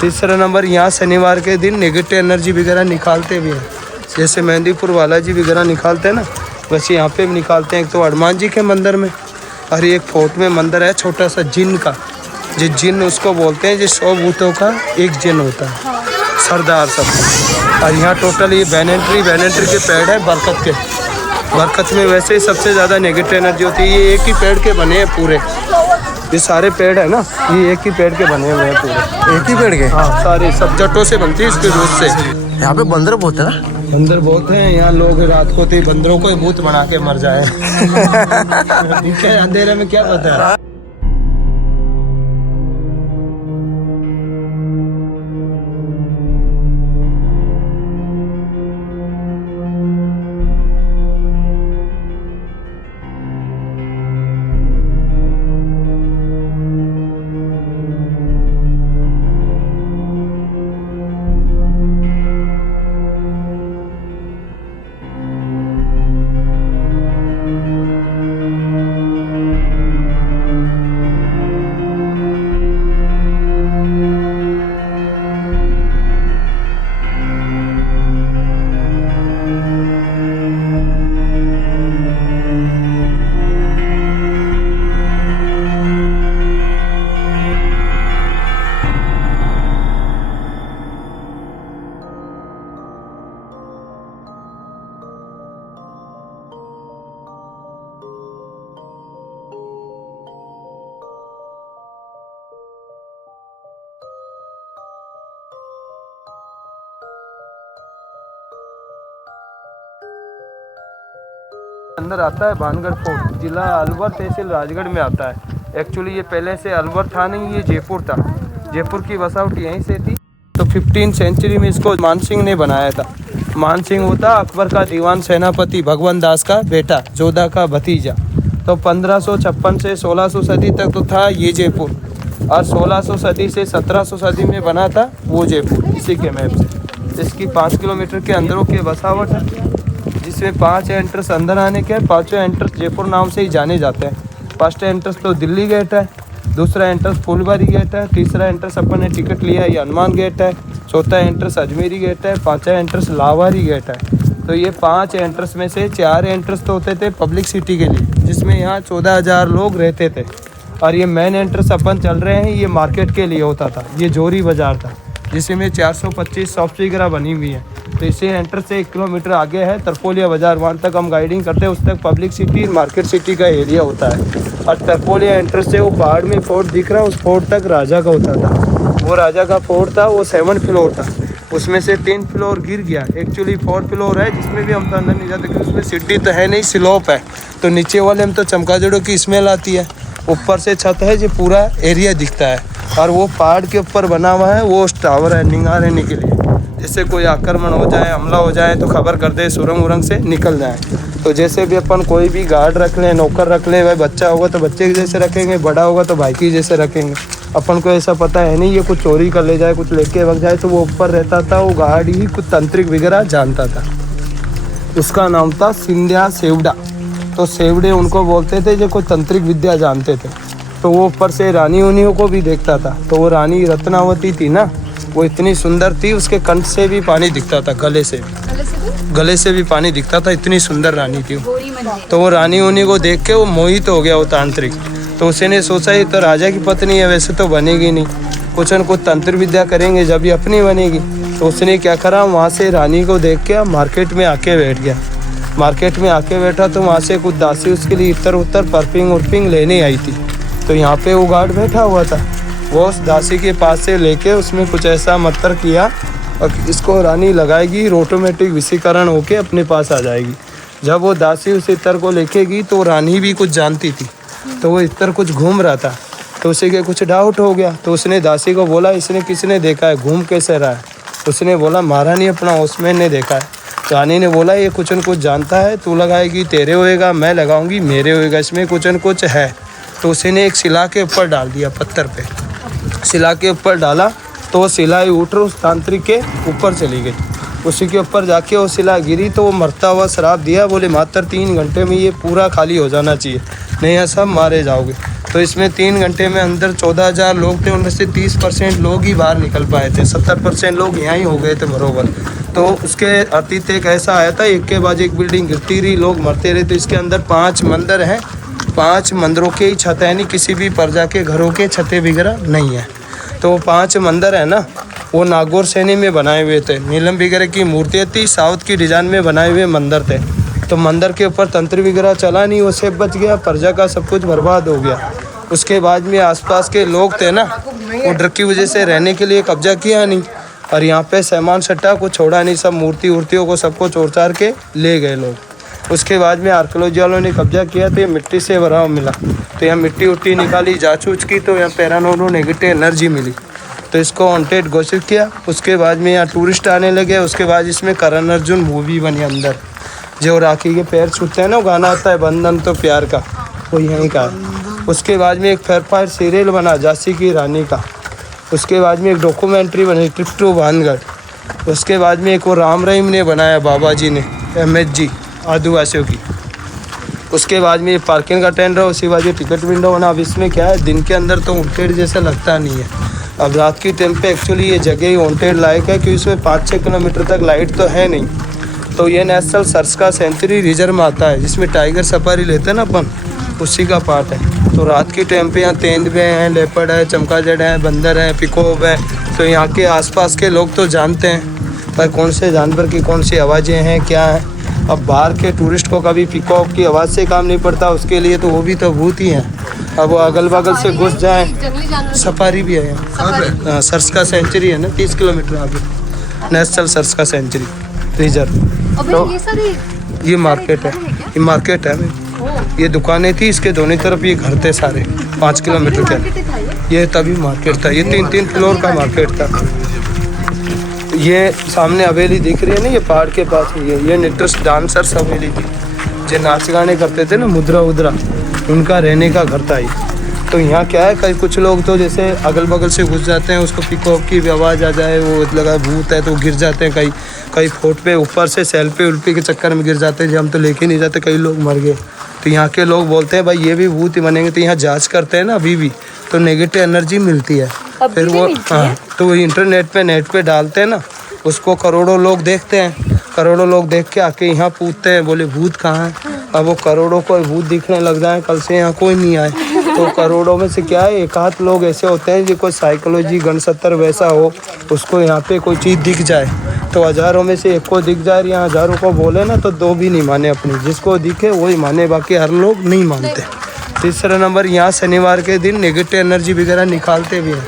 तीसरा नंबर, यहाँ शनिवार के दिन नेगेटिव एनर्जी वगैरह निकालते भी हैं, जैसे मेहंदीपुर बालाजी वगैरह निकालते हैं ना, वैसे यहाँ पे भी निकालते हैं। एक तो हनुमान जी के मंदिर में, और एक फोर्ट में मंदिर है छोटा सा जिन का, जिस जिन उसको बोलते हैं, जिस 100 भूतों का एक जिन होता है, सरदार सब। और यहाँ टोटल ये बैनेंट्री के पेड़ है बरकत के। बरकत में वैसे ही सबसे ज़्यादा नेगेटिव एनर्जी होती है। ये एक ही पेड़ के बने हैं पूरे, ये सारे पेड़ है ना, ये एक ही पेड़ के बने हुए हैं पूरे। एक ही पेड़ के? हाँ, सारे सब जटों से बनती है इसके दूध से। यहाँ पे बंदर बहुत है ना? बंदर बहुत हैं यहाँ। लोग रात को तो बंदरों को ही भूत बना के मर जाए। अंधेरे में क्या पता है। अंदर आता है भानगढ़ फोर्ट, जिला अलवर, तहसील राजगढ़ में आता है। एक्चुअली ये पहले से अलवर था नहीं, ये जयपुर था। जयपुर की बसावट यहीं से थी। तो 15 सेंचुरी में इसको मानसिंह ने बनाया था। मानसिंह होता अकबर का दीवान सेनापति, भगवान दास का बेटा, जोधा का भतीजा। तो 1556 से 1600 सदी तक तो था ये जयपुर, और 1600 सदी से 1700 सदी में बना था वो जयपुर, इसी के मैप से। इसकी 5 किलोमीटर के अंदरों की बसावट है, जिसमें 5 एंट्रेंस अंदर आने के, 5 एंट्रेंस जयपुर नाम से ही जाने जाते हैं। फर्स्ट एंट्रेंस तो दिल्ली गेट है, दूसरा एंट्रेंस फुलबारी गेट है, तीसरा एंट्रेंस अपन ने टिकट लिया है ये हनुमान गेट है, चौथा एंट्रेंस अजमेरी गेट है, पांचवा एंट्रेंस लावारी गेट है। तो ये 5 एंट्रेंस में से 4 एंट्रेंस तो होते थे पब्लिक सिटी के लिए, जिसमें यहाँ 14,000 लोग रहते थे। और ये मेन एंट्रेंस अपन चल रहे हैं, ये मार्केट के लिए होता था, ये जोरी बाज़ार था, जिसमें 425 शॉप्स वगैरह बनी हुई है। तो इसे एंट्रेंस से 1 किलोमीटर आगे है तरपोलिया बाज़ार, वहाँ तक हम गाइडिंग करते हैं। उस तक पब्लिक सिटी मार्केट सिटी का एरिया होता है। और तरपोलिया एंट्रेंस से वो पहाड़ में फोर्ट दिख रहा है, उस फोर्ट तक राजा का होता था। वो राजा का फोर्ट था, वो 7 फ्लोर था, उसमें से 3 फ्लोर गिर गया। एक्चुअली 4 फ्लोर है, जिसमें भी हम तो अंदर नहीं जाते क्योंकि उसमें सीढ़ी तो है नहीं, स्लोप है। तो नीचे वाले में तो चमकादड़ों की स्मेल आती है, ऊपर से छत है जो पूरा एरिया दिखता है। और वो पहाड़ के ऊपर बना हुआ है वो टावर है निगाह रहने के लिए, जैसे कोई आक्रमण हो जाए, हमला हो जाए तो खबर कर दे, सुरंग उरंग से निकल जाए। तो जैसे भी अपन कोई भी गार्ड रख लें, नौकर रख लें, भाई बच्चा होगा तो बच्चे के जैसे रखेंगे, बड़ा होगा तो भाई की जैसे रखेंगे। अपन को ऐसा पता है नहीं ये कुछ चोरी कर ले जाए, कुछ लेके वक्त जाए, तो वो ऊपर रहता था, वो गार्ड ही कुछ तांत्रिक वगैरह जानता था। उसका नाम था सिंधिया सेवड़ा। तो सेवड़े उनको बोलते थे जो कोई तांत्रिक विद्या जानते थे। तो वो ऊपर से रानी उनियों को भी देखता था। तो वो रानी रत्नावती थी ना, वो इतनी सुंदर थी, उसके कंठ से भी पानी दिखता था, गले से भी पानी दिखता था, इतनी सुंदर रानी थी वो। तो वो रानी उन्हीं को देख के वो मोहित हो गया वो तांत्रिक। तो उसने सोचा ये तो राजा की पत्नी है, वैसे तो बनेगी नहीं, कुछ न कुछ तंत्र विद्या करेंगे जब ये अपनी बनेगी। तो उसने क्या करा, वहाँ से रानी को देख के मार्केट में आके बैठ गया। मार्केट में आके बैठा तो वहाँ से कुछ दासी उसके लिए इतर उतर परपिंग उर्पिंग लेने आई थी। तो यहाँ पे वो गार्ड बैठा हुआ था, वो उस दासी के पास से लेके उसमें कुछ ऐसा मंत्र किया और इसको रानी लगाएगी, ऑटोमेटिक वशीकरण होके अपने पास आ जाएगी। जब वो दासी उस इतर को लेकेगी तो रानी भी कुछ जानती थी, तो वो इतर कुछ घूम रहा था, तो उसे के कुछ डाउट हो गया। तो उसने दासी को बोला इसने किसने देखा है, घूम कैसे रहा है। उसने बोला महारानी अपना ओसमैन ने देखा है। रानी ने बोला ये कुछ न कुछ जानता है, तू लगाएगी तेरे होएगा, मैं लगाऊंगी मेरे होएगा, इसमें कुछ न कुछ है। तो उसने एक शिला के ऊपर डाल दिया, पत्थर पे शिला के ऊपर डाला, तो वो शिला उठ उस तांत्रिक के ऊपर चली गई। उसी के ऊपर जाके वो शिला गिरी तो वो मरता हुआ श्राप दिया, बोले मात्र 3 घंटे में ये पूरा खाली हो जाना चाहिए, नहीं है सब मारे जाओगे। तो इसमें 3 घंटे में अंदर 14,000 लोग थे, उनमें से 30% लोग ही बाहर निकल पाए थे, 70% लोग यहाँ ही हो गए थे बरोबर। तो उसके अतीत एक ऐसा आया था, एक के बाद एक बिल्डिंग गिरती रही, लोग मरते रहे। तो इसके अंदर 5 मंदिर हैं, 5 मंदिरों के ही छत है, नहीं किसी भी प्रजा के घरों के छतें वगैरह नहीं है। तो 5 मंदिर है ना, वो नागौर सैनी में बनाए हुए थे, नीलम वगैरह की मूर्तियाँ थी, साउथ की डिज़ाइन में बनाए हुए मंदिर थे। तो मंदिर के ऊपर तंत्र वगैरह चला नहीं, वो सब बच गया, प्रजा का सब कुछ बर्बाद हो गया। उसके बाद में आसपास के लोग थे ना, वो डर की वजह से रहने के लिए कब्जा किया नहीं, और यहाँ पे सामान सट्टा को छोड़ा नहीं, सब मूर्ति उर्तियों को सबको चोर चार के ले गए लोग। उसके बाद में आर्कियोलॉजी वालों ने कब्जा किया तो ये मिट्टी से भरा मिला, तो यहाँ मिट्टी उट्टी निकाली, जाँच ऊँच की, तो यहाँ पैरानॉर्मल नेगेटिव एनर्जी मिली, तो इसको हॉन्टेड घोषित किया। उसके बाद में यहाँ टूरिस्ट आने लगे। उसके बाद इसमें करण अर्जुन मूवी बनी अंदर, जो राखी के पैर छूटते हैं ना, गाना आता है बंधन तो प्यार का, वो यहीं का है। उसके बाद में एक फेरफार सीरियल बना झांसी की रानी का। उसके बाद में एक डॉक्यूमेंट्री बनी ट्रिप टू भानगढ़। उसके बाद में एक वो राम रहीम ने बनाया, बाबा जी ने, MH जी आदिवासियों की। उसके बाद में ये पार्किंग का टेंडर, उसके बाद ये टिकट विंडो बना। अब इसमें क्या है, दिन के अंदर तो हॉन्टेड जैसा लगता नहीं है, अब रात की टाइम पे एक्चुअली ये जगह ही हॉन्टेड लायक है, क्योंकि इसमें 5-6 किलोमीटर तक लाइट तो है नहीं। तो ये नेशनल सर्च सेंचुरी रिजर्व में आता है, जिसमें टाइगर सफारी लेते हैं ना अपन, उसी का पार्ट है। तो रात की टाइम पे यहाँ तेंदुए हैं, लेपर्ड है, चमगादड़ है, बंदर है, पिकॉक है। तो यहाँ के आसपास के लोग तो जानते हैं पर कौन से जानवर की कौन सी आवाज़ें हैं, क्या है। अब बाहर के टूरिस्ट को कभी पिकॉक की आवाज़ से काम नहीं पड़ता, उसके लिए तो वो भी तो भूत ही हैं। अब वो अगल बगल से घुस जाए, सफारी भी है यहाँ, सर्च का सेंचुरी है ना 30 किलोमीटर आगे, नेशनल सर्च का सेंचुरी रिजर्व। तो ये मार्केट है, ये मार्केट है, ये दुकानें थी, इसके दोनों तरफ ये घर थे सारे 5 किलोमीटर के। ये तभी मार्केट था, ये 3-3 फ्लोर का मार्केट था। ये सामने हवेली दिख रही है ना, ये पहाड़ के पास ही है, ये नृत्य डांसर्स हवेली थी, जो नाच गाने करते थे ना, मुद्रा उद्रा, उनका रहने का घर था ये। तो यहाँ क्या है, कई कुछ लोग तो जैसे अगल बगल से घुस जाते हैं, उसको पिकॉक की भी आवाज़ आ जाए, वो लगा भूत है तो गिर जाते हैं। कई फोट पे ऊपर से सेल्फी उल्फी के चक्कर में गिर जाते हैं, जो हम तो लेके नहीं जाते, कई लोग मर गए। तो यहाँ के लोग बोलते हैं भाई ये भी भूत ही बनेंगे। तो यहाँ जांच करते हैं ना अभी भी, तो नेगेटिव एनर्जी मिलती है। फिर वो हाँ, तो वो इंटरनेट पे नेट पे डालते हैं ना, उसको करोड़ों लोग देखते हैं, करोड़ों लोग देख के आके यहाँ पूछते हैं, बोले भूत कहाँ है। अब वो करोड़ों को भूत दिखने लग जाए, कल से यहाँ कोई नहीं आए। तो करोड़ों में से क्या है, 1-8 लोग ऐसे होते हैं जिनको साइकोलॉजी गणसत्तर वैसा हो, उसको यहाँ पे कोई चीज़ दिख जाए। तो हज़ारों में से एक को दिख जाए, या हज़ारों को बोले ना तो 2 भी नहीं माने अपनी, जिसको दिखे वही माने, बाकी हर लोग नहीं मानते। तीसरा नंबर, यहाँ शनिवार के दिन नेगेटिव एनर्जी वगैरह निकालते भी हैं,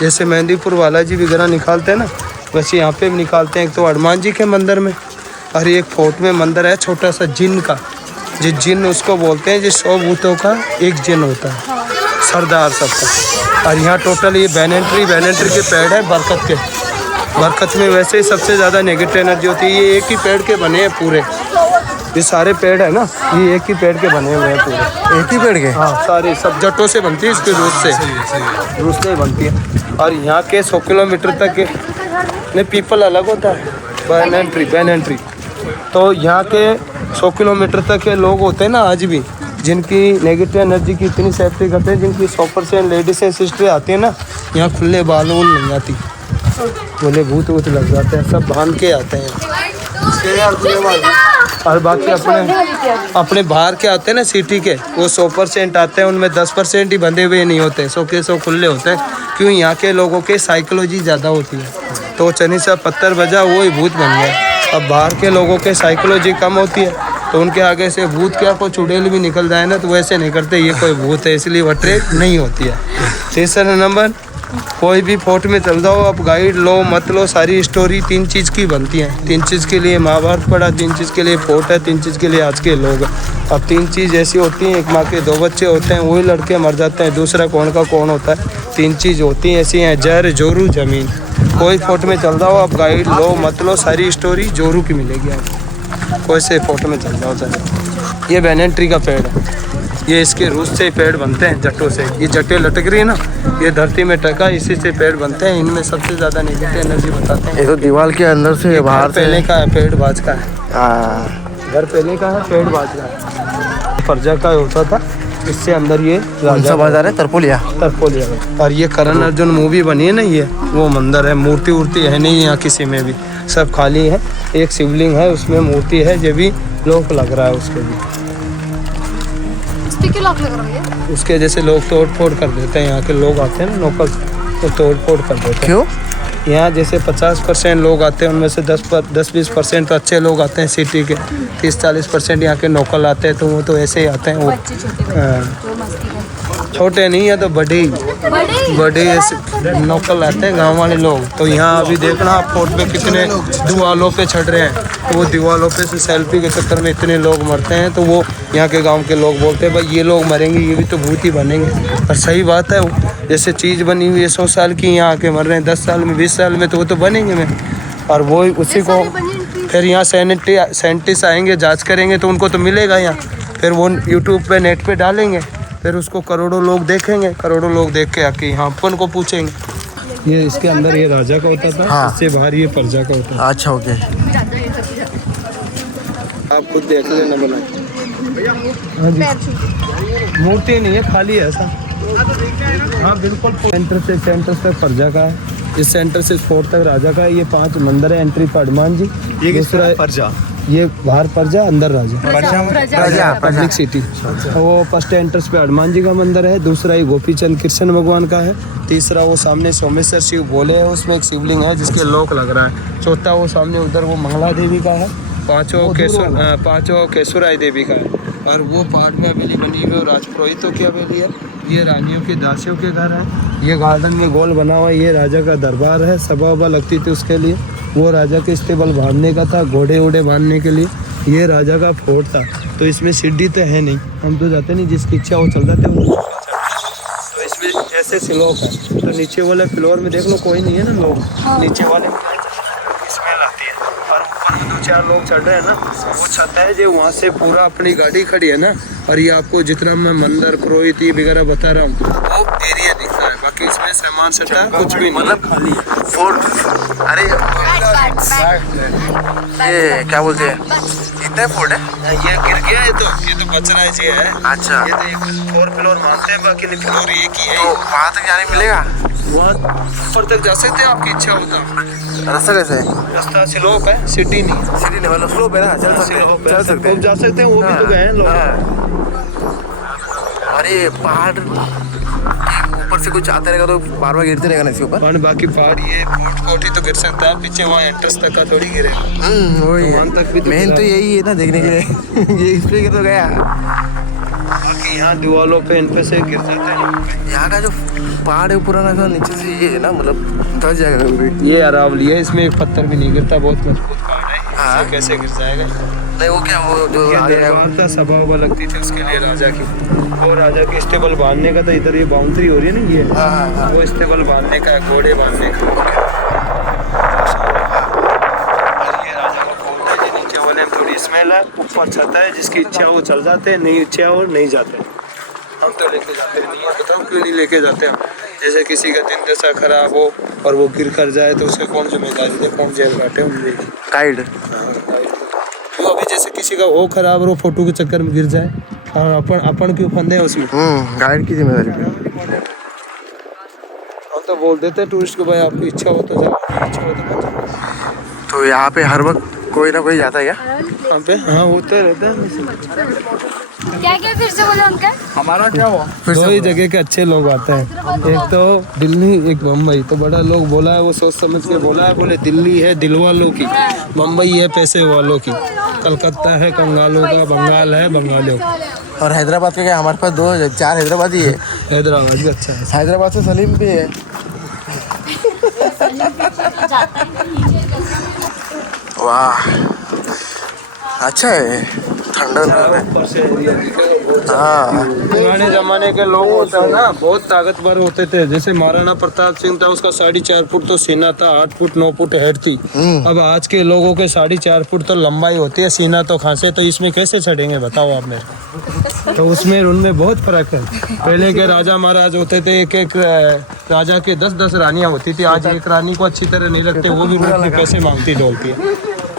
जैसे मेहंदीपुर वाला जी वगैरह निकालते हैं ना, वैसे यहाँ पे भी निकालते हैं। एक तो हनुमान जी के मंदिर में, और एक फोर्ट में मंदिर है छोटा सा जिन का, जिस जिन उसको बोलते हैं, जिस 100 भूतों का एक जिन होता है, सरदार सबका। और यहाँ टोटल ये बैनेंट्री के पेड़ है बरकत के, बरकत में वैसे ही सबसे ज़्यादा नेगेटिव एनर्जी होती है। ये एक ही पेड़ के बने हैं पूरे, ये सारे पेड़ है ना, ये एक ही पेड़ के बने हुए हैं पूरे, एक ही पेड़ के, हाँ सारे, सब जट्टों से बनती है, इसके रूस से बनती है। और यहाँ के 100 किलोमीटर तक नहीं, पीपल अलग होता है, बैनेंट्री। तो यहाँ के 100 किलोमीटर तक के लोग होते हैं ना आज भी, जिनकी नेगेटिव एनर्जी की इतनी सेफ्टी करते हैं, जिनकी 100% लेडीज सिस्टर आती है ना, यहाँ खुले बाल वूल नहीं आती, बोले भूत वूत लग जाते हैं, सब बांध के आते हैं। और बाकी अपने बाहर के आते हैं ना सिटी के, वो 100% आते हैं, उनमें 10% ही बंधे हुए नहीं होते, 100 के 100 खुले होते हैं। क्यों, यहाँ के लोगों के साइकोलॉजी ज़्यादा होती है, तो चनी सा पत्थर बजा वो ही भूत बन गया। अब बाहर के लोगों के साइकोलॉजी कम होती है, तो उनके आगे से भूत क्या, कोई चुड़ैल भी निकल जाए ना, तो वैसे नहीं करते, ये कोई भूत है, इसलिए वो ट्रेड नहीं होती है। तीसरा नंबर, कोई भी फोर्ट में चल जाओ, अब गाइड लो मत लो, सारी स्टोरी 3 चीज़ की बनती है। 3 चीज़ के लिए महाभारत पढ़ा, 3 चीज़ के लिए फोर्ट है, 3 चीज़ के लिए आज के लोग। अब 3 चीज़ ऐसी होती हैं, एक माँ के 2 बच्चे होते हैं, वही लड़के मर जाते हैं, दूसरा कौन का कौन होता है। 3 चीज़ होती हैं ऐसी हैं, जहर, जोरू, ज़मीन। कोई फोर्ट में चल जाओ, अब गाइड लो मत लो, सारी स्टोरी जोरू की मिलेगी आपको, कोई से फोर्ट में चल जाओ चले। ये बैनेंट्री का पेड़ है, ये इसके रूट से पेड़ बनते हैं, जट्टों से। ये जट्टें लटक रही है ना, ये धरती में टका, इसी से पेड़ बनते हैं। इनमें सबसे ज़्यादा नेगेटिव एनर्जी बताते हैं। ये तो दीवार के अंदर से बाहर से पहले का है, पेड़ बाज का है, घर पहले का है, पेड़ बाज का है, प्रजा का होता था, इससे अंदर ये कौन सा बाजार है? तरपोलिया। तरपोलिया में। और ये करण अर्जुन मूवी बनी है ना, ये वो मंदिर है। मूर्ति वूर्ति है नहीं यहाँ किसी में भी, सब खाली है। एक शिवलिंग है उसमें मूर्ति है, जो भी लोग लग रहा है उसके भी। क्यों लॉक लग रहा है? उसके जैसे लोग तोड़ फोड़ कर देते हैं, यहाँ के लोग आते हैं ना लोकल, तो तोड़ फोड़ कर देते हैं। क्यों? यहाँ जैसे 50% लोग आते हैं, उनमें से 10-20% तो अच्छे लोग आते हैं सिटी के, 30-40% यहाँ के लोकल आते हैं, तो वो तो ऐसे ही आते हैं। वो बच्चे छोटे वो मस्ती करते छोटे नहीं है तो बड़े लोकल आते हैं, गांव वाले लोग। तो यहाँ अभी देखना आप फोर्ट पे कितने दीवालों पे चढ़ रहे हैं, तो वो दीवालों पे से सेल्फी के चक्कर में इतने लोग मरते हैं। तो वो यहाँ के गांव के लोग बोलते हैं भाई ये लोग मरेंगे, ये भी तो भूत ही बनेंगे। और सही बात है, जैसे चीज़ बनी हुई है 100 साल की, यहाँ आके मर रहे हैं 10 साल में 20 साल में, तो वो तो बनेंगे मैं। और वो उसी को फिर यहाँ साइंटिस्ट आएंगे, जांच करेंगे, तो उनको तो मिलेगा यहाँ। फिर वो यूट्यूब पे नेट पे डालेंगे, फिर उसको करोड़ों लोग देखेंगे, करोड़ों लोग देख के आके यहाँ अपन को पूछेंगे। ये इसके अंदर ये राजा का होता था, हाँ। इससे बाहर ये प्रजा का होता था। अच्छा ओके। आप खुद देख लेना बनाए। हाँ जी, मूर्ति नहीं है, खाली है ऐसा। हाँ बिल्कुल। सेंटर से प्रजा का है, इस सेंटर से फोर्ट तक राजा का है। ये 5 मंदिर है। एंट्री पर हनुमान जी, ये दूसरा प्रजा, ये बाहर प्रजा, अंदर राजा, पब्लिक सिटी। वो फर्स्ट एंट्रेंस पे हनुमान जी का मंदिर है। दूसरा ये गोपीचंद कृष्ण भगवान का है। तीसरा वो सामने सोमेश्वर शिव बोले है, उसमें एक शिवलिंग है जिसके लोक लग रहा है। चौथा वो सामने उधर वो मंगला देवी का है। पांचों केशवराय देवी का है। और वो पार्ट में हवेली बनी हुई है, राजपुरोहितों की हवेली है। ये रानियों के दासियों के घर है। ये गार्डन में गोल बना हुआ है, ये राजा का दरबार है। सभा वभा लगती थी उसके लिए। वो राजा के स्टेबल बांधने का था, घोड़े वोड़े बांधने के लिए। ये राजा का फोर्ट था। तो इसमें सीढ़ी तो है नहीं, हम तो जाते नहीं, जिसकी इच्छा वो चल जाते हैं। तो इसमें ऐसे स्लोप है। तो नीचे वाले फ्लोर में देख लो कोई नहीं है ना लोग, नीचे वाले में स्मेल आती है। और ऊपर में 2-4 लोग चढ़ रहे हैं ना, वो छत है जो वहाँ से पूरा अपनी गाड़ी खड़ी है ना। और ये आपको जितना मैं मंदिर पुरोहित ये वगैरह बता रहा हूँ, वो एरिया दिख रहा है। बाकी इसमें सामान सटा कुछ भी नहीं, मतलब खाली है। फोर्ट, अरे ये क्या बोलते हैं, इतना फोर्ट है? ये गिर गया है, ये तो बच रहा है जी है। अच्छा, ये तो 4 फ्लोर मानते हैं, बाकी फ्लोर एक ही है। तो वहाँ तक जाने मिलेगा? वहाँ ऊपर तक जा सकते हैं, आपकी इच्छा होता। रास्ता कैसे है? रास्ता स्लोप है, सिटी नहीं। सीढ़ी नहीं, मतलब स्लोप है ना, चल सकते हैं। जा सकते हैं, वो भी तो गए हैं लोग। अरे पहाड़ ऊपर से कुछ आता रहेगा तो बार बार गिरते रहेगा ना इसके ऊपर। बाकी पहाड़ ये कोठी तो गिर सकता है, पीछे वहाँ एंट्रेंस तक का थोड़ी गिरेगा। वही वहाँ तक भी तो मेन तो यही है ना देखने के लिए। ये इसलिए तो गया। बाकी यहाँ दीवालों पे इन पे से गिर जाते हैं। यहाँ का जो पहाड़ है पुराना सा, नीचे से ये है ना, मतलब धस जाएगा। ये अरावली है, इसमें एक पत्थर भी नहीं गिरता, बहुत मजबूत पहाड़ है। हाँ। इससे कैसे गिर जाएगा? नहीं वो क्या, वो जो दरबार था, सभा वभा लगती थी उसके लिए राजा की। वो राजा की स्टेबल बांधने का था। इधर ये बाउंड्री हो रही है ना, ये वो स्टेबल बांधने का है, घोड़े बांधने का। और ये राजा का फोर्ट है। जो नीचे वाले में थोड़ी स्मेल है, ऊपर छत है, जिसकी इच्छा वो चल जाते हैं, नहीं इच्छा हो नहीं जाते। हम तो लेके जाते नहीं है, बताओ क्यों नहीं लेके जाते हम? जैसे किसी का दिन जैसा खराब हो और वो गिर कर जाए तो उसका कौन जिम्मेदारी दे, कौन जेल काटे? गाइड। तो अभी जैसे किसी का वो खराब हो, फोटो के चक्कर में गिर जाए, और अपन क्यों फंदे हैं उसमें? गाइड की जिम्मेदारी। हम तो बोल देते हैं टूरिस्ट को, भाई आपकी इच्छा हो तो जाओ, इच्छा हो तो मत जाओ। तो यहाँ पे हर वक्त कोई ना कोई जाता है क्या? यहाँ पे हाँ होते रहता है। क्या क्या फिर से बोले उनका? हमारा क्या हुआ? 2 ही जगह के अच्छे लोग आते हैं, एक तो दिल्ली, एक मुंबई। तो बड़ा लोग बोला है, वो सोच समझ के बोला है, बोले दिल्ली है दिल वालों की, मुंबई है पैसे वालों की, कलकत्ता है कंगालों का, बंगाल है बंगालियों का। और हैदराबाद का क्या? हमारे पास 4 हैदराबाद ही है। हैदराबाद भी अच्छा है। हैदराबाद से सलीम भी है। वाह अच्छा है, ठंडा है। हाँ, पुराने जमाने के लोग होते हैं ना, बहुत ताकतवर होते थे। जैसे महाराणा प्रताप सिंह था, उसका 4.5 फुट तो सीना था, 8 फुट 9 फुट हेड थी। अब आज के लोगों के 4.5 फुट तो लंबाई होती है, सीना तो खांसे। तो इसमें कैसे चढ़ेंगे बताओ आप मेरे? तो उसमें उनमें बहुत फर्क है। पहले के राजा महाराज होते थे, एक राजा के 10-10 रानियां होती थी। आज एक रानी को अच्छी तरह नहीं रखते, वो भी पैसे मांगती डोलती है।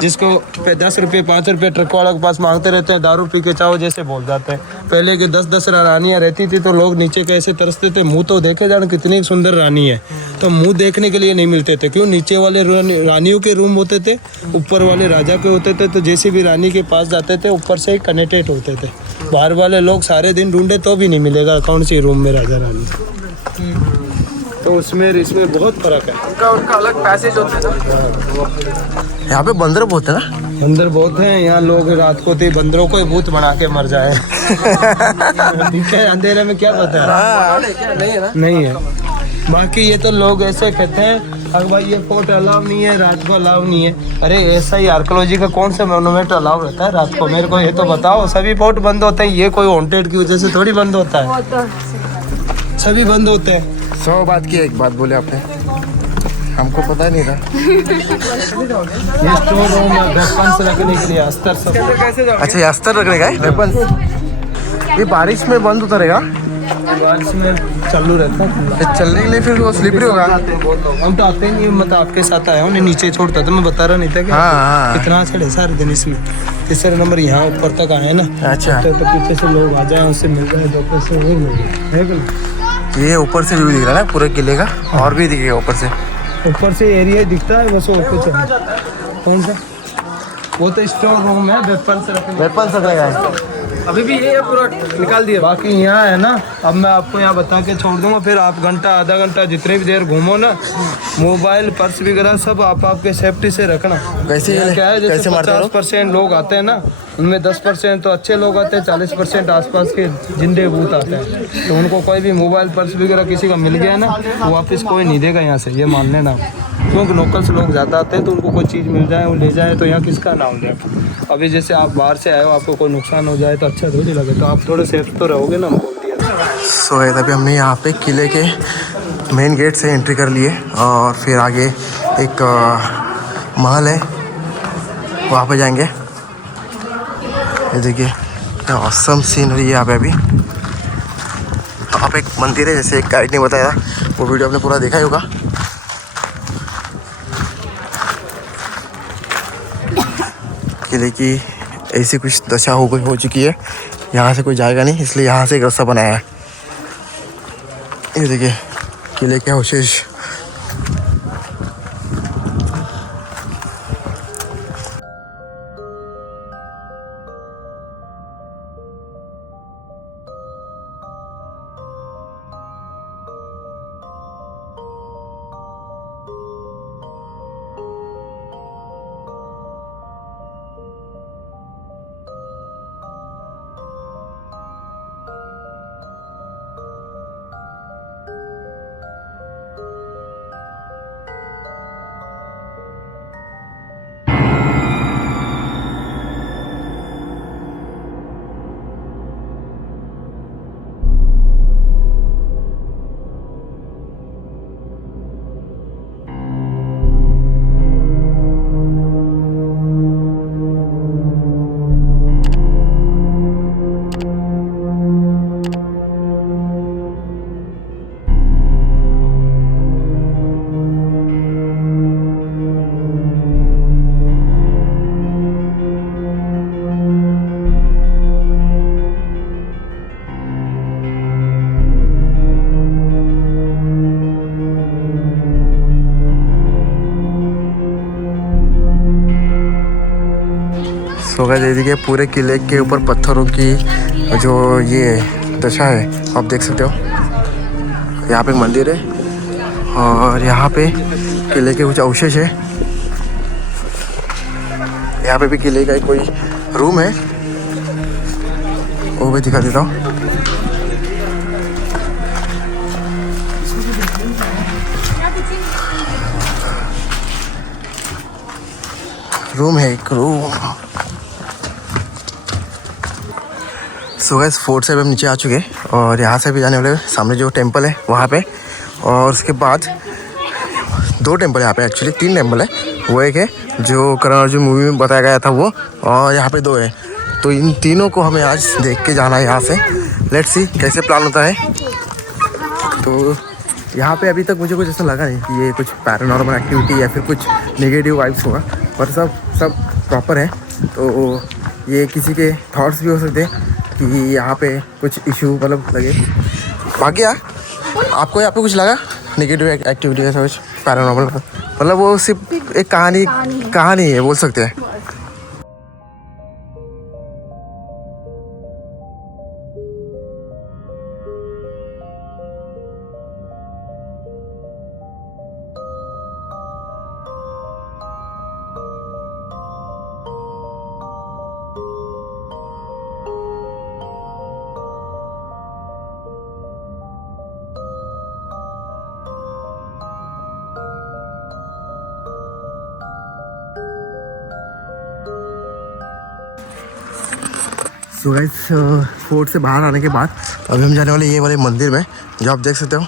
जिसको 10 रुपये 5 रुपये ट्रक वालों के पास मांगते रहते हैं, दारू पी के चाहो जैसे बोल जाते हैं। पहले के 10-10 रानियाँ रहती थी तो लोग नीचे कैसे तरसते थे, मुँह तो देखे जान कितनी सुंदर रानी है, तो मुँह देखने के लिए नहीं मिलते थे। क्यों? नीचे वाले रानियों के रूम होते थे, ऊपर वाले राजा के होते थे, तो जैसे भी रानी के पास जाते थे ऊपर से ही कनेक्टेड होते थे। बाहर वाले लोग सारे दिन ढूंढे तो भी नहीं मिलेगा कौन सी रूम में राजा रानी। तो उसमें इसमें बहुत फर्क है। उनका अलग पैसेज होता है ना। यहाँ पे बंदर बहुत है ना। बंदर बहुत हैं यहाँ। लोग रात को तो बंदरों को ही भूत बना के मर जाए। दिखे अंधेरे में क्या पता है? नहीं है। बाकी ये तो लोग ऐसे कहते हैं अगर भाई ये फोर्ट अलाउ नहीं है, रात को अलाउ नहीं है। अरे ऐसा ही आर्कोलॉजी का कौन सा मोनूमेंट अलाउ रहता है रात को? मेरे को ये तो बताओ। सभी फोर्ट बंद होते हैं, ये कोई वांटेड की वजह से थोड़ी बंद होता है। सभी बंद होते हैं। 100 बात की एक बात बोले आपने, हमको पता नहीं था। ये स्टोर रूम है वेपन्स रखने के लिए, अस्तर सब। अच्छा ये अस्तर रखने का है, वेपन। ये बारिश में बंद होता रहेगा, बारिश में चालू रहता है। ये चलने के लिए फिर वो स्लिपरी होगा। हम तो आते नहीं, मतलब आपके साथ आया हूँ, नीचे छोड़ता था, मैं बता रहा नहीं था कि हाँ। कितना चढ़े सारे दिन इसमें। तीसरा नंबर यहाँ ऊपर तक आए ना। अच्छा तो पीछे से लोग आ जाए, उससे मिल जाए, दोपहर से वो मिल जाए। ये ऊपर से व्यू दिख रहा है ना पूरे किले का, और भी दिखेगा ऊपर से। ऊपर से एरिया दिखता है बस। वो कुछ कौन सा? वो तो स्टोर रूम है, वेपन्स रखने। वेपन रखने का है। अभी भी ये पूरा निकाल दिया। बाकी यहाँ है ना, अब मैं आपको यहाँ बता के छोड़ दूंगा, फिर आप घंटा आधा घंटा जितनी भी देर घूमो ना, मोबाइल पर्स वगैरह सब आप आपके सेफ्टी से रखना। कैसे क्या है, जैसे कैसे मारते हैं लोग? 50% लोग आते हैं ना, उनमें 10% तो अच्छे लोग आते हैं, 40% आसपास के जिंदे भूत आते हैं। तो उनको कोई भी मोबाइल पर्स वगैरह किसी का मिल गया ना, वो वापस कोई नहीं देगा यहाँ से, ये मान लेना। क्योंकि लोकल से लोग ज़्यादा आते हैं, तो उनको कोई चीज़ मिल जाए वो ले जाए तो यहाँ किसका नाम ले। अभी जैसे आप बाहर से आए हो, आपको कोई नुकसान हो जाए तो अच्छा थोड़ी लगे, तो आप थोड़े सेफ तो रहोगे ना। सो अभी हमने यहाँ पे किले के मेन गेट से एंट्री कर लिए, और फिर आगे एक महल है, वहाँ पे जाएंगे। ये देखिए क्या ऑसम सीनरी है यहाँ पे। अभी वहाँ पे एक मंदिर है, जैसे एक गाइड ने बताया, वो वीडियो आपने पूरा देखा ही होगा। किले की ऐसी कुछ दशा हो चुकी है, यहाँ से कोई जाएगा नहीं, इसलिए यहाँ से एक रास्ता बनाया है। ये देखिए किले के अवशेष। सो गाइस ये देखिए पूरे किले के ऊपर पत्थरों की जो ये दशा है आप देख सकते हो। यहाँ पे एक मंदिर है और यहाँ पे किले के कुछ अवशेष है। यहाँ पे भी किले का कोई रूम है, वो भी दिखा देता हूँ। रूम है एक रूम। सो गाइस फोर्ट से भी हम नीचे आ चुके हैं और यहाँ से भी जाने वाले सामने जो टेंपल है वहाँ पे, और उसके बाद दो टेंपल यहाँ पे, एक्चुअली 3 टेंपल है। वो एक है जो करण अर्जुन मूवी में बताया गया था वो, और यहाँ पे 2 है। तो इन तीनों को हमें आज देख के जाना है यहाँ से। लेट्स सी कैसे प्लान होता है। तो यहाँ पे अभी तक मुझे कुछ ऐसा लगा नहीं कि ये कुछ पैरानॉर्मल एक्टिविटी या फिर कुछ नेगेटिव वाइब्स होगा, पर सब प्रॉपर है, तो ये किसी के थॉट्स भी हो सकते हैं कि यहाँ पे कुछ इशू मतलब लगे। बाकी यार आपको यहाँ पे कुछ लगा नेगेटिव एक्टिविटी ऐसा कुछ पैरानॉर्मल, मतलब वो सिर्फ एक कहानी है बोल सकते हैं। सो गाइस फोर्ट से बाहर आने के बाद अभी हम जाने वाले ये वाले मंदिर में, जो आप देख सकते हो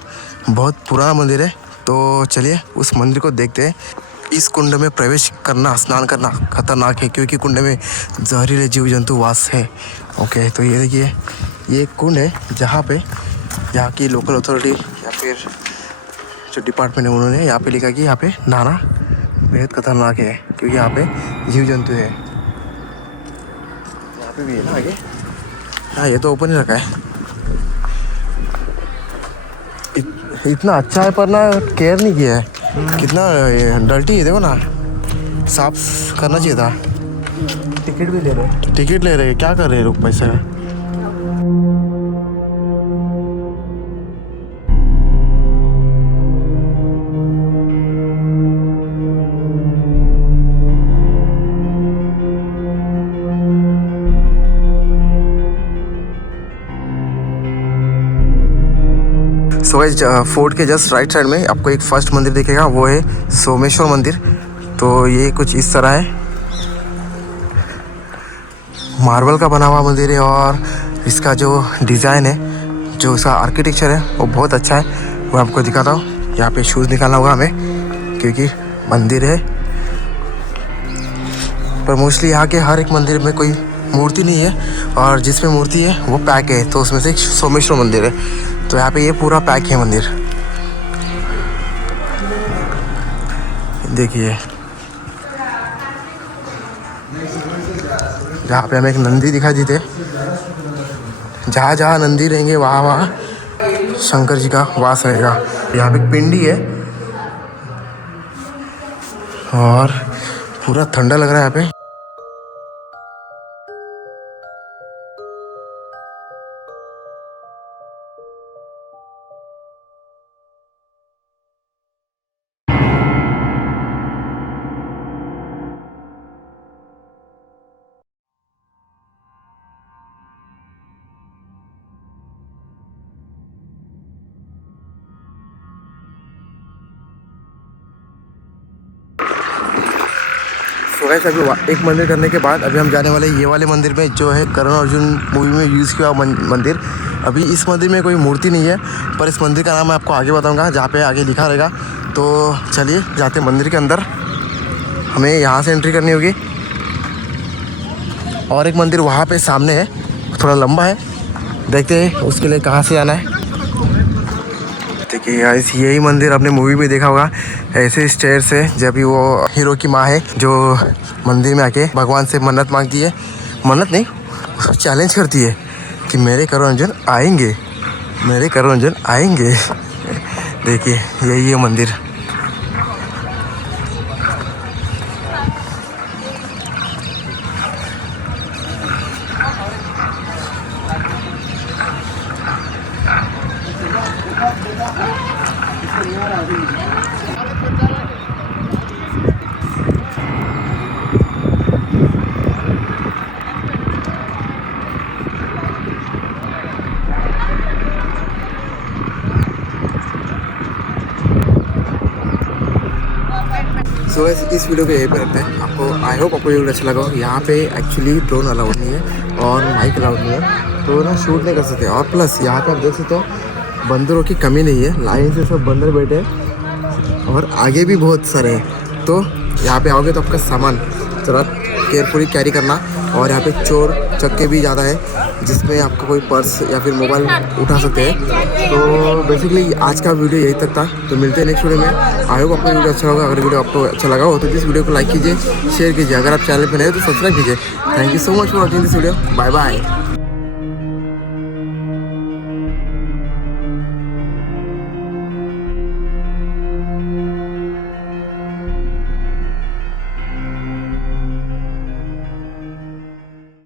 बहुत पुराना मंदिर है। तो चलिए उस मंदिर को देखते हैं। इस कुंड में प्रवेश करना, स्नान करना खतरनाक है क्योंकि कुंड में जहरीले जीव जंतु वास है। ओके, तो ये देखिए ये एक कुंड है जहाँ पे यहाँ की लोकल अथॉरिटी या फिर जो डिपार्टमेंट है उन्होंने यहाँ पे लिखा कि यहाँ पे नहाना बेहद खतरनाक है क्योंकि यहाँ पे जीव जंतु है। भी है ना आगे, हाँ ये तो ओपन ही रखा है। इतना अच्छा है पर ना केयर नहीं किया है, कितना डर्टी है देखो ना, साफ करना चाहिए था। टिकट भी ले रहे हैं, क्या कर रहे हैं लोग पैसे का। सो गाइस फोर्ट के जस्ट राइट साइड में आपको एक फर्स्ट मंदिर दिखेगा, वो है सोमेश्वर मंदिर। तो ये कुछ इस तरह है, मार्बल का बना हुआ मंदिर है और इसका जो डिज़ाइन है, जो इसका आर्किटेक्चर है वो बहुत अच्छा है। वो आपको दिखाता हूँ। यहाँ पे शूज़ निकालना होगा हमें क्योंकि मंदिर है, पर मोस्टली यहाँ के हर एक मंदिर में कोई मूर्ति नहीं है और जिसमें मूर्ति है वो पैक है। तो उसमें से एक सोमेश्वर मंदिर है, तो यहाँ पे ये पूरा पैक है मंदिर। देखिए जहाँ पे हमें एक नंदी दिखाई देते, जहाँ जहाँ नंदी रहेंगे वहाँ वहाँ शंकर जी का वास रहेगा। यहाँ पे एक पिंडी है और पूरा ठंडा लग रहा है यहाँ पे। तो गाइस अभी एक मंदिर करने के बाद अभी हम जाने वाले ये वाले मंदिर में, जो है करण अर्जुन मूवी में यूज़ किया मंदिर। अभी इस मंदिर में कोई मूर्ति नहीं है, पर इस मंदिर का नाम मैं आपको आगे बताऊंगा, जहाँ पे आगे लिखा रहेगा। तो चलिए जाते हैं मंदिर के अंदर। हमें यहाँ से एंट्री करनी होगी और एक मंदिर वहाँ पे सामने है, थोड़ा लंबा है, देखते हैं उसके लिए कहाँ से आना है। देखिए गाइस यही मंदिर आपने मूवी में देखा होगा, ऐसे स्टेयर से जब भी वो हीरो की माँ है जो मंदिर में आके भगवान से मन्नत मांगती है, मन्नत नहीं उसको चैलेंज करती है कि मेरे करण अर्जुन आएंगे, मेरे करण अर्जुन आएंगे। देखिए यही है मंदिर। सो गाइस इस वीडियो को यहीं पर रखते हैं। आपको आई होप आपको वीडियो अच्छा लगा हो। यहाँ पे एक्चुअली ड्रोन अलाउड नहीं है और माइक अलाउड नहीं है, तो ना शूट नहीं कर सकते। और प्लस यहाँ पे आप देख सकते हो बंदरों की कमी नहीं है, लाइन से सब बंदर बैठे हैं और आगे भी बहुत सारे हैं। तो यहाँ पे आओगे तो आपका सामान थोड़ा केयरफुली कैरी करना। और यहाँ पे चोर चक्के भी ज़्यादा है जिसमें आपका कोई पर्स या फिर मोबाइल उठा सकते हैं। तो बेसिकली आज का वीडियो यही तक था। तो मिलते हैं नेक्स्ट वीडियो में। आई होप आपको वीडियो अच्छा होगा। अगर वीडियो आपको अच्छा लगा हो तो इस वीडियो को लाइक कीजिए, शेयर कीजिए। अगर आप चैनल पर नए हो तो सब्सक्राइब कीजिए। Thank you so much for watching this video. Bye bye.